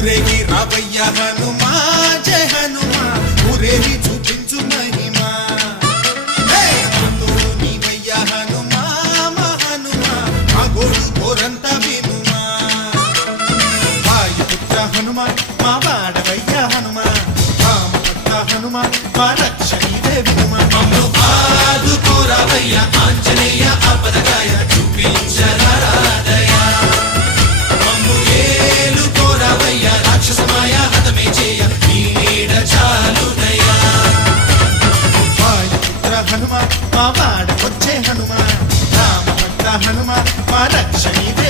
ఊరేగి రావయ్య హనుమా జయ హనుమా ఊరేగి చూపించు మహిమా నీవయ్య హనుమా మా హనుమా మా గోడు కోరంత వినుమా వాయుపుత్ర హనుమా మా వాడవయ్య హనుమా రామపుత్ర హనుమా మా రక్షణీదే వినుమా మమ్ము ఆదుకోరావయ్య ఆంజనేయ ఆపదగాయ చూపించరాదయ మమ్ము ఏలుకోరావయ్య రాక్షసమాయ హతమే చేయ నీ నీడ చాలునయ్యా వాయుపుత్ర హనుమా మా వాడవచ్చే హనుమా రామభక్త హనుమా మా రక్షణీదే